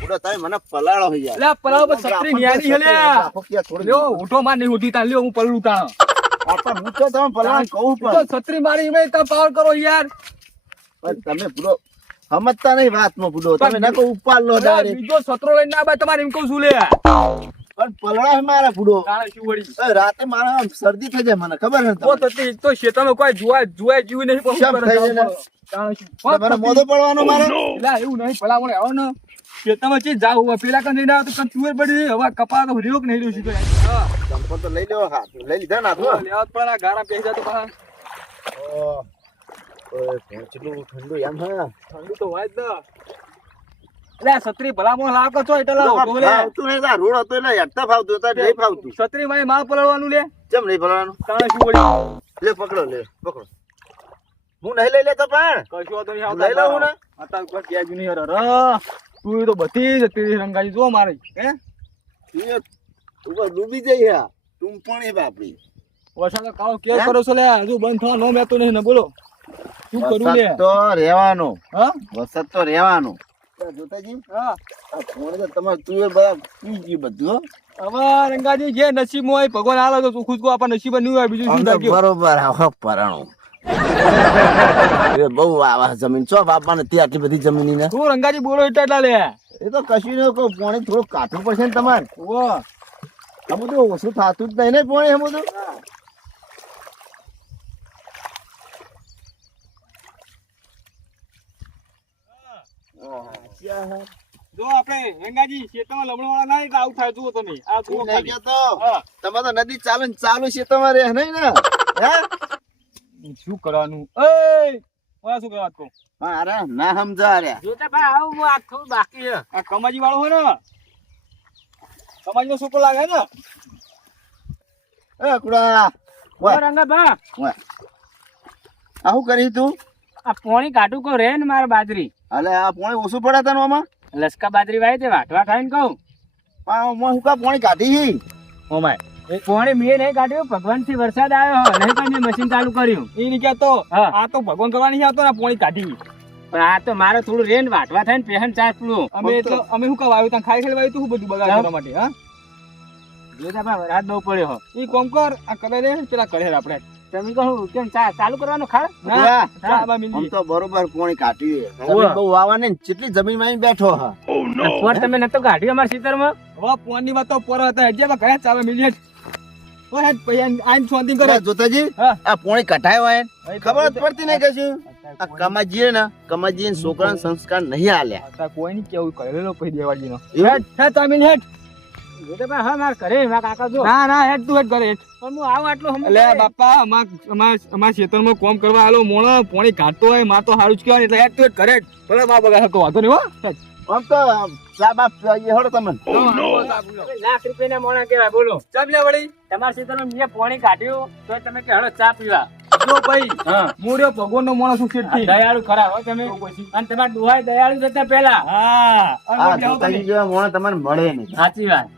બુડો તમે મને પલાળો યાર. લે પલાવ પર છત્રી નિયારી હે લે. લ્યો ઉઠો માર નહીં ઉઠી તા લ્યો હું પલળું તાણ. આપા હું તો તમે પલાળ કહું તો પણ છત્રી મારી મે તા પાવર કરો યાર. તમે બુડો સમજતા નહીં વાતમાં બુડો. તમે ના કહો ઉપાડ લો ડાયરેક્ટ. બીજો છત્રો લઈને ના બા તમારે એમ કહું છું લે. પણ પલળા હે મારા બુડો. તાણે શું વળી? રાતે મારે આમ શરદી થઈ જાય મને ખબર ને તો તતી તો શેતાનો કોઈ જોવા જીવ નહીં પણ શેમ થઈ જાય ને? તાણે શું? મને મોઢો પડવાનો મારે. લા એવું નહીં ભલા મને આવો ને શેતામાં ચી જાવ પેલા કન જઈને આવ તો કન ચુર પડી હવે કપા તો રહ્યો કે નહીં રહ્યો સીધો. હા ચંપલ તો લઈ લેવો હાથ લઈ લીધા ના તો લેવા પણ આ ગારા પેઈ જા તો બહાર ઓય પહોંચલું ઠંડુ એમ હા ઠંડુ તો હોય જ ને. લે છત્રી ભલા મોં લાવ છો એટલે લાવ બોલે ફાવતું નહીં તા રોડ હતો એટલે હેડતા ફાવતું હતા નહીં ફાવતું. છત્રી માં માલ પલળવાનું લે. કેમ નહીં પલળવાનું? તાણે શું વળી? લે પકડો લે પકડો. હું નહીં લઈ લેતો પણ કશો તો નહીં લઈ લઉં ને. અત્યારે કોઈ ક્યાં જ નહીં યાર. તું તો બધી જતી રંગાજી જો મારી હે એ ઉપર ડૂબી જઈ હે તું પણ એ બાપડી. વરસાદ કાળો કેર કરો છો લે હજુ બંધ થવા નો મેતો નહીં ને બોલો શું કરું લે. વરસાદ તો રહેવાનો. હા વરસાદ તો રહેવાનો. જોતાજી હા આ ફોન તો તમારે તુવેર બધા પી ગયું બધું હો. હવે રંગાજી જે નસીબ હોય ભગવાન આલે તો ખુશકો આપણા નસીબ નહીં હોય બીજું શું થાય. બરોબર આવો પરાણું એ બહુ આવા જમીન છો બાપાને ત્યાં આટલી બધી જમીન ને તું રંગાજી બોલો એટલા લે. એ તો કશું ન કહું પોણી થોડું કાઢવું પડશે ને તમારે. આ બધું ઓછું થતું જ નહીં ને પોણી આ બધું. જો આપણે રંગાજી ખેતરમાં લમણવાળા ના એટલે આવું થાય જુઓ તમે આ જુઓ નહીં ખાલી. કહેતો. હા. તમારે તો નદી ચાલુ ને ચાલુ છે તમારે નહીં ને હે શું કરવાનું એ ઓલા શું કરવા તો અરે ના સમજા રે જોતા ભાઈ આવું હું આખું બાકી છે આ કમાજી વાળો હોય ને કમાજી નો છોકરો લાગે ને એ કુડા ઓય રંગા બા ઓય આ શું કરી તું? આ પોણી કાઢું કહું રે ને મારે બાજરી અલે આ પોણી ઓછું પડે તને આમાં લસકા બાજરી વાય તે વાટવા ખાઈને કહું પણ આમાં હું કા પોણી કાઢી ઓમાય પોણી મેં નહીં કાઢ્યું ભગવાન થી વરસાદ આવ્યો નહીં કઈ મેં મશીન ચાલુ કર્યું એ નહીં કહેતો હા. આ તો ભગવાન કરવા નહીં આવતો ને પોણી કાઢી. પણ આ તો મારે થોડું રેન વાટવા થાય ને પહેન ચાર પૂરું અમે એટલે અમે શું વાવ્યું ત્યાં ખાઈ ખાઈ વાવ્યું તું બધું બગાડ કરવા માટે હા જોતા ભાઈ વરસાદ બહુ પડ્યો હો ઈ કોમ કર આ કરે રે પેલા કરે આપણે તમે કહું કેમ ચાલુ કરવાનું ખાડ ના હા. ચા બા આમ મિલી તો બરોબર પોણી કાઢ્યું હોવે. બહુ વાવાને ને કેટલી જમીન માં બેઠો હા પોર તમે નતો કાઢ્યું અમારા ખેતરમાં હવે પોની વાત તો પર હતા હજી બા ગયા ચાવે મિલી ઓ હેડ પછી આઈન શાંતિ કરે જોતાજી હા. આ પોણી કઢાયો હોય ને ખબર જ પડતી નહીં કશું. આ કમાજીએ ને કમાજીએ છોકરાને સંસ્કાર નહીં આલ્યા. આ કોઈ નહીં કેવું કરેલો પછી દેવાજીનો એવું? હેડ હેડ તામીન હેડ જોતા ભાઈ હા મારે કરે મારા કાકા જો ના ના હેડ તું હેડ કરે હેડ પણ હું આવું આટલું સમજ એટલે બાપા અમારા ખેતરમાં કોમ કરવા આલો મોણો પોણી કાઢતો હોય માર તો સારું જ કહેવાય એટલે હેડ તું હેડ કરે ભલે માં બગા હકો વાંધો નહીં હો હેડ. આમ તો ચા બાપ એ હળો તમે લાખ રૂપિયાના મોણા કેવાય બોલો ચાલ લે વળી તમારા ખેતરમાં મેં પોણી કાઢ્યું તો તમે કે હળો ચા પીવા જો ભાઈ હા મોર્યો ભગવાનનો માણસ શું છે દયાળુ ખરા હો તમે અને તમારા ડોહાય દયાળુ જતા પેલા હા આ જોતાજી જેવા મોણા તમને મળે નહીં. સાચી વાત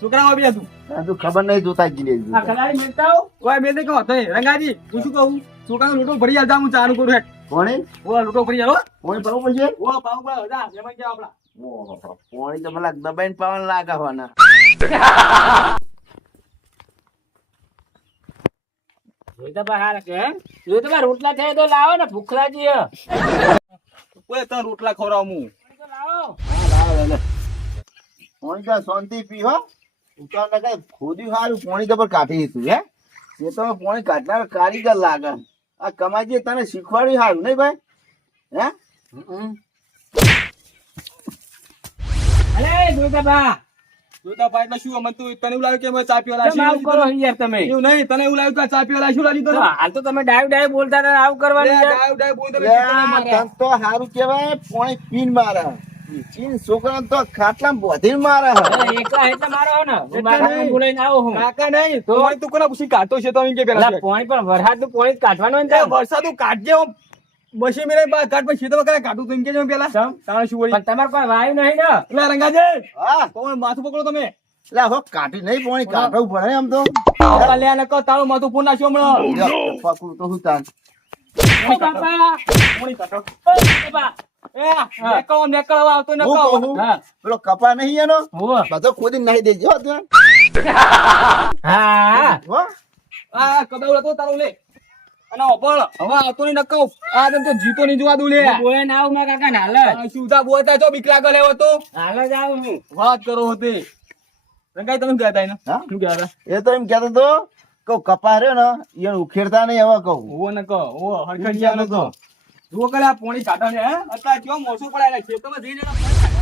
છોકરાઓ બી હતું આ તો ખબર નહીં જોતાજી લે આ ખલાડી મેલતા હો ઓય મેં કહો તો રંગાજી હું શું કહું છોકરાનો લોટો ભરી આલતા હું ચાલુ કરું હેડ પોણી ઓ લોટો ભરી આલો પોણી પાવું પડશે. ઓ પાઉં પા હજા એમાં કે આપડા ઓહો, પોણી તો મને દબાઈને પાવાનું લાગે હોના. જોઈતા બા હારા કે જોઈતા બા રોટલા થાય તો લાવો ને ભૂખલાજી હે. ઓય તને રોટલા ખવડાવું હું તો લાવો હા, લાવ લે. પોણી તો શાંતિ પી હો. ઉતાર ના કઈ ખોદ્યું સારું પોણી તો પણ કાઢી દીધું હે. એ તો પોણી કાઢનાર કારીગર લાગે. આ કમાજી તને શીખવાડ્યું સારું નહીં ભાઈ હે અલે જોઈતા બા જોતા ભાઈ એટલે શું અમન તું તને એવું લાગ્યું કે મેં ચા પીવા કેમ આવું કરો યાર તમે એવું નહીં તને એવું લાગ્યું કે ચા પીવા શું લાગ્યું તને હાલ તો તમે ડાય બોલતા હતા આવું કરવાનું યાર. ડાય ડાય બોલ તમે લે, ચીકણા આ માર્યા. તને તો સારું કહેવાય પોણી પીન મારે. ચીન છોકરાને તો ખાટલામાં બોધીને મારે હે. અરે એકલા એટલે મારો હો ને હું મારા કાકાને બોલાવીને આવો હું કાકા નહીં તો તું કોના પૂછી કાઢતો છે તો એમ કે પેલા અલા, પોણી પણ વરસાદનું પોણી જ કાઢવાનું હોય ને એ તાર. વરસાદ કાઢજે આમ બસી મેરે બા કાઢ પછી ખેતરમાં કરે કાઢું તો એમ કે પેલા ચમ? તાણે શું વળી પણ તમારે કોઈ વાયુ નહીં ને એટલે રંગાજે હા તો માથું પકડો તમે લે હો કાઢી નહીં પોણી કાઢવું પડે આમ તો લે નકો તારું માથું ફોન નાખ્યો હમણાં પકડું તો હું તાન ઓ બાપા પોણી કાઢો ઓ બાપા નેકળો આવતો હું કહું? હા પેલો કપા નહીં એનો હોવે. બધો ખોદી નાખી દેજો હો તું. હા હો આ કદાવડો તો તારો લે અને ઓપળ હવે આવતો નહીં નકાવ આ તો જીતો નહીં જોવા દઉં લે હું બોલે ના આવું મારા કાકા હાલ જ. શું થા બોલતા છો બીક લાગે લેવો તો હાલ જ આવું હું. વાત કરો હોતે રંગાઈ તમે શું કહેતા એને હા? શું કહેતા એ તો એમ કહેતો તો કહું કપા રહ્યો ને એને ઉખેડતા નહીં હવે કહું ઓવો ન કહો ઓવો હરખડિયા ન કહો જુઓ કરે આ પોણી કાઢા ને હે અત્યારે કેવો મોસું પડાયેલા છે તમે જઈને એના પોણી કાઢો.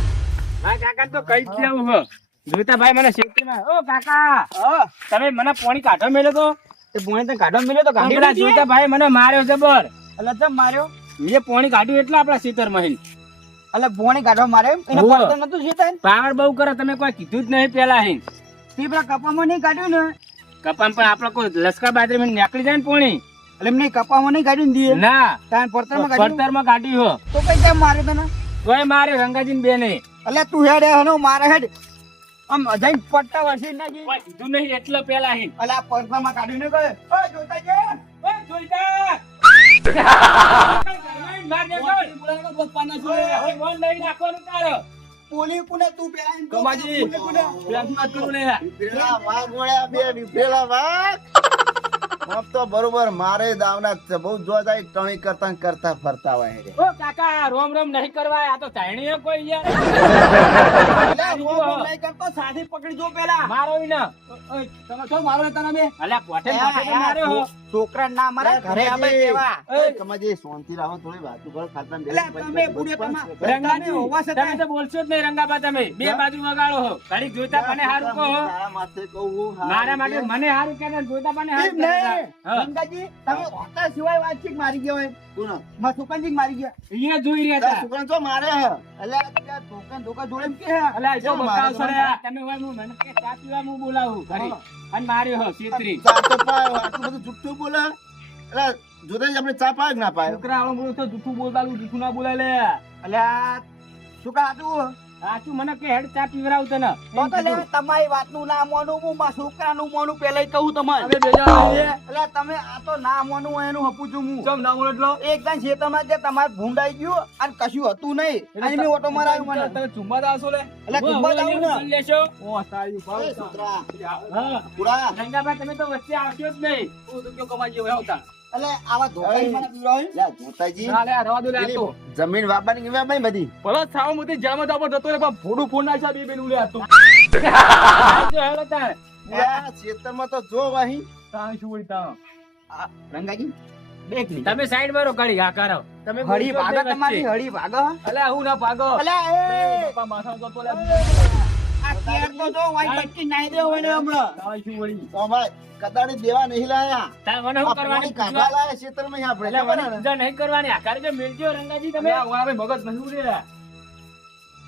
મારા કાકા તો કઈ જ લેવું હો. જોઈતા ભાઈ મને સેફટીમાં ઓ કાકા તમે મને પોણી કાઢો મેલ્યો તો એ પોણી તને કાઢવા મળ્યો તો કાઢી પેલા નાખીએ. જોઈતા ભાઈ મને માર્યો જબર એટલે ચમ માર્યો એ પોણી કાઢ્યું એટલે આપણા સીતર મહિલ એટલે પોણી કાઢવા મારે એને ઓવો. પડતો નતું શીતાય પાવર બહુ કરે તમે કોઈ કીધું જ નહીં પેલા હિન તે પેલા કપામાં નહીં કાઢ્યું ને કપામ પણ આપડે કોઈ લશ્કર બાજરી માં નીકળી જાય ને પોણી એટલે એમને કપામાં નહીં કાઢ્યું ને દીએ ના તાન પડતરમાં કાઢ્યું પડતર માં કાઢ્યું હો તો કઈ કેમ માર્યો તને તોય મારે રંગાજી બે ને એટલે તું હેડ હનો મારે હેડ આમ જઈને પટ્ટા વરસી નાખી કોઈ કીધું નહીં એટલે પેલા હિન એટલે આ પડતામાં કાઢીને કહે ઓય જોતા છે ઓય જોઈતા માર દે કોઈ મોન નહીં નાખવાનું તારો પોલી કુને તું પેલા એમ કહો. કમાજી. પોલી કુને? પ્રેમથી વાત કરું ને વિફરેલા વાઘ વળ્યા બે વિફરેલા વાઘ આમ તો બરોબર મારે દાવના જ છે બહુ જોવા જાય ટણી કરતા ને કરતા ફરતા હોય છે. ઓ કાકા રોમ રોમ નહીં કરવા આ તો ચાયણીઓ કોઈ યાર એટલે રોમ રોમ નહીં કરતો સાથી પકડી જો પેલા મારો ઈ ને ઓય, તમે શું મારો ને તને બે અલ્યા પોઠે પોઠે તો માર્યો હો છોકરા ના મારે ઘરે આપણે કેવા એ કમાજી શાંતિ રાખો થોડી વાતો કરો ખાતા ને એટલે બેસો, તમે પછી બુડિયા બસ, તમા- બસ, રંગાજી હોવા છતાં- તમે તો બોલશો જ નહીં રંગાબા તમે બે બાજુ વગાડો હો ઘડીક જોઈતા મને હારું કહો હો. તારા માથે કહું, હા, મારા માટે મને હારું કે ને જોઈતા મને હારું એમ નહીં. હા. રંગાજી, તમે હોતા સિવાય વાતચીત મારી ગયા હોય કોણ? માં સુકનજી મારી ગયા અહીંયા જોઈ રહ્યા તારા હતા છોકરાને તો મારે હે. અલ્યા, ત્યાં ધોકા ધોકા જોડે એમ કે હે. અલ્યા જો કેમ બકાવ મારે સરે તમારે? તમે હોય હું મને કે ચા પીવા હું બોલાવું ઘરે અને માર્યો હો છેતરી ચા તો પાયો, આટલું બધું જુઠ્ઠું બોલે. અલ્યા, જોતા જ આપણે ચા પાયો કે ના પાયો? છોકરા આવડો બોલો તો જૂઠું બોલતા જૂઠું ના બોલાય લે અલ્યા, શું કા હતું? સાચું મને કે હેડ ચા પીવરાવ તને તો તો લે તમારી વાતનું ના મોનું હું મારા છોકરાનું મોનું પહેલાય કહું તમારે હવે બેજા આવીએ. એટલે તમે આ તો ના મોનું હોય એનું હપું છું હું ચમ ના બોલો એટલો એકદમ ખેતરમાં જે તમારે ભૂંડાઈ ગયું અને કશું હતું નહીં અને મેં ઓટો મરાવ્યો મને તમે ચુમ્મા દાસો લે એટલે ચુમ્મા જ આવું ને. કરી લેશો ઓ સારી એ ભાવ છોકરા, હા કુડા. રંગાબા તમે તો વચ્ચે આવશો જ નહીં તું તો કયો કમાઈ ગયો આવતા એટલે આવા ધોકા મને પીવડાવે? લ્યા, જોતાજી, ના લે રવા દો લે આ તો પેલી જમીન વાપવાની કેવી આપણી બધી? ભલે સાવ મોટી જામ જ આપો જતો રે પણ ફોડું ફોન નાખ્યા બે બેનું લે આ તો આવજો હેડો તાણ. લ્યા, ખેતરમાં તો જો વાહી. તાણ શું વળી તાણ રંગાજી બેક લી તમે સાઈડ મારો કાઢી આ કરો તમે હળી બોલશો જ ભાગા નહીં તમારી વચ્ચે. હળી ભાગા અલ્યા હું ના ભાગો અલ્યા એ બાપા માથા જતો લે આ કેર તો જો વાઈ પટકી નાઈ દે હોય ને હમણાં તાણ શું વળી ઓ ભાઈ, કદાડી દેવા નહીં લાયા. તાણ મને આ શું કરવાની પાણી કાઢવા લાયા ખેતરમાં આપણે. એટલે ખબર મને ને? પૂજા નહીં કરવાની આકારે જો મિલજો રંગાજી તમે તમે મારા મગજ નહીં રે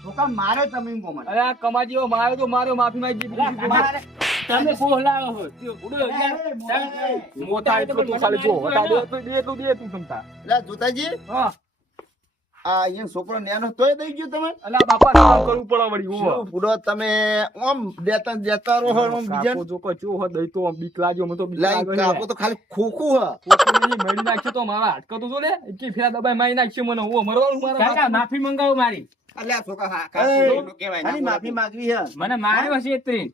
ધોકા માર્યો તમે એમ કહો મને. અરે આ કમાજીઓ માર્યો તો માર્યો માફી માંગી અલ્યા, મારે તમે બોલાવો હો ત્યો બુડો યાર તમે મોટા એટલું તું ખાલી જો હતા દે એટલું દે તું તમતા લ્યા, જોતાજી, હા આ અહીંયા છોકરો નેનો તોય દઈ ગયો તમે? અલ્યા બાપા કામ કરવું પડે વળી શું હો પૂરો તમે આમ દેતા રહો હો, આમ બીજાને? કાકો જો કો ચો હો દઈ તો આમ બીક લાગ્યો મને તો બીક લા, ઈ લાગે કાકો તો ખાલી ખોખું હે. કોકને ઈ મેળી નાખ્યો તો મારા હાડકા તો જો લે એકી ફેરા દબાઈ મારી નાખ્યો મને હું મરવાનું કાકા મારા માફી મંગાવો મારી અલ્યા, છોકરા, હા, એ, કાકો એનું કહેવાય ના ખાલી માફી માંગવી હે. મને માર્યો છે ત્રી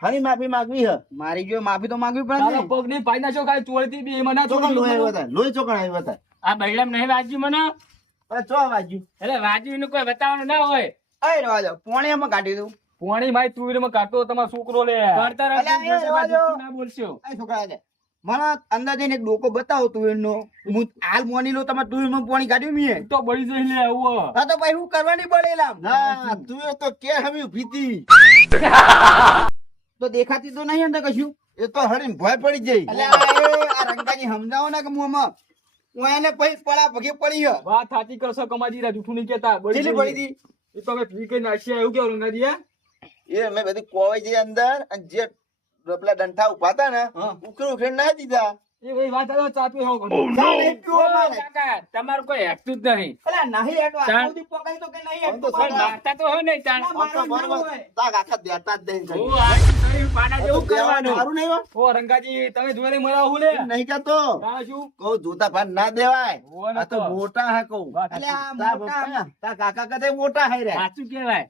ખાલી માફી માંગવી હે. મારી જો માફી તો માંગવી પડે તારો ને પગ નહીં પાઈ નાખ્યો ખાલી ચોળતી બી એમાં ના ચોકણ લોહી આવ્યો છોડી હતા. લોહી ચોકણ આવ્યો હતા. આ બૈડમ નહીં વાજ્યું મને અરે, ચો વાગ્યું? એટલે વાજ્યું એનું કોઈ બતાવવાનું ના હોય અય રવા દો પોણીયામાં કાઢી દઉં પોણી મારી તુવીરમાં કાઢતો તમારો છોકરો લે કરતા અલ્યા, એ રહેવા દો. ના બોલશો આ છોકરા છે મને અંદર જઈને એક ડોકો બતાવો તુવેરનો હું હાલ મોની લો તમારે તુવેરમાં પાણી કાઢ્યું મીએ તો બળી જઈ લે આવો હા તો ભાઈ હું કરવાની પડેલા ના, તું એ તો કે હમી ઊભી તી. તો દેખાતી તો નહીં અંદર કશું એ તો હળીને ભય પડી જઈ. અલ્યા એ આ રંગાજી સમજાવો ને કે મોમાં હું એને પછી પડા પગે પડી હે વાત સાચી કરશો કમાજી રા જૂઠું નહીં કેતા બળી કેટલી જઈ. પડી હતી એ તો અમે પી કઈ નાખ્યા એવું કેવું રંગાજી હે? એ મેં બધી કોવાઈ જઈ અંદર અને જે પેલા ડંઠા ઉભા હતા ને હા. ઉખેડ ઉખેડ ના દીધા. એ ભાઈ વાત ચાલો ચા પીવો હોવ. ચા નહીં પીવો ઓ, મારે. કાકા તમારું કોઈ હેકતું જ નહીં અલા, નહીં હેડો. આ ચા. સુધી પકડી તો કે નહીં આમ તો હેડો. પણ મારતા તો હોય નહીં તાણ. આમ તો બરોબર. તાર કાકા દેતા જ નહીં હું કઈ. આ શરીર પાડા જેવું કરવાનું સારું નહીં હોય? ઓ રંગાજી તમે જોડે મળ્યા હું લે નહીં કહેતો. તારે શું કહું જોતા ભાન ના દેવાય. હોવ ને આ તો તો. મોટા હે કહું. વાત અલે આ સાચી. મોટા, તાર કાકા કદે મોટા હે રે. સાચું કહેવાય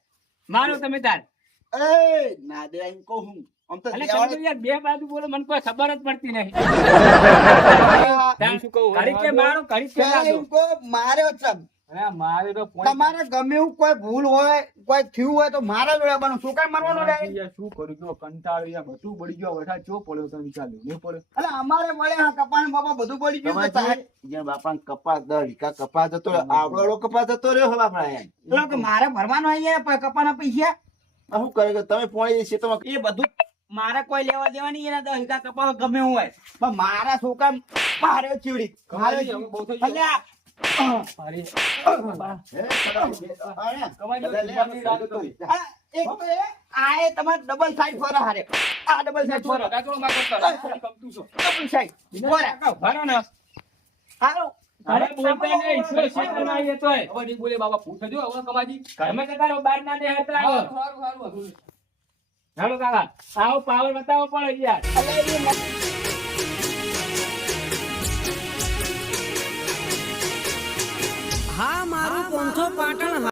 મારો તમે તાર એ ના દેવાય એમ કહું હું. આમ તો એટલે દેવાળો- તમે યાર બે બાજુ બોલો મને કોઈ ખબર જ પડતી નહીં હું શું કહું? ઘડીક કે મારો ઘડીક કે ના દો. એમ કહો, માર્યો છે. અરે મારે તો પોણી તમારે ગમે એવું કોઈ ભૂલ હોય કોઈ થયું હોય તો મારા જોડે બનો. શું કાંઈ મરવાનું રે? યાર શું કરું જો કંટાળો યાર બધું પડી ગયો વઠા ચો પડ્યો તમે વિચાર લો નહીં પડ્યો અલે અમારે વળે હા કપાસ બાપા બધું પડી ગયું તો સાહેબ. જે બાપા કપાસ 10 વીઘા કપાસ જતો રહ્યો. આવડો કપાસ જતો રહ્યો હવે બાપા એમ. પેલો કે મારે ભરવાનો અહીંયા કપાના પૈસા આ શું કરે કે તમે પોણી છે તો એ બધું મારે કોઈ લેવા દેવા નહીં એના 10 વીઘા કપાસ ગમે એવું હોય પણ મારા છોકરા મારે ચીવડી મારે કમાજી, હવે બહુ થઈ ગયું. અલ્યા અરે કમાઈ કમાજી, તમારી રાત હતી. આ એક તો એ આ એ તમારે ડબલ સાઈડ ફરે હારે આ ડબલ સાઈડ ફરે કાકો માં કરતા કમતું છો ડબલ સાઈડ ફરે કાકા, ભરો ને. હાલો હવે બોલતા નહીં, શું શેતાનમાં આવીએ તોય. હવે નહીં બોલે બાબા પૂછો જો હવે કમાજી તમે તો તારો બાર ના દેખાતા આવો. સારું સારું સારું હાલો કાકા, આવો પાવર બતાવો પડે યાર. હા મારું પોંથો પાટણ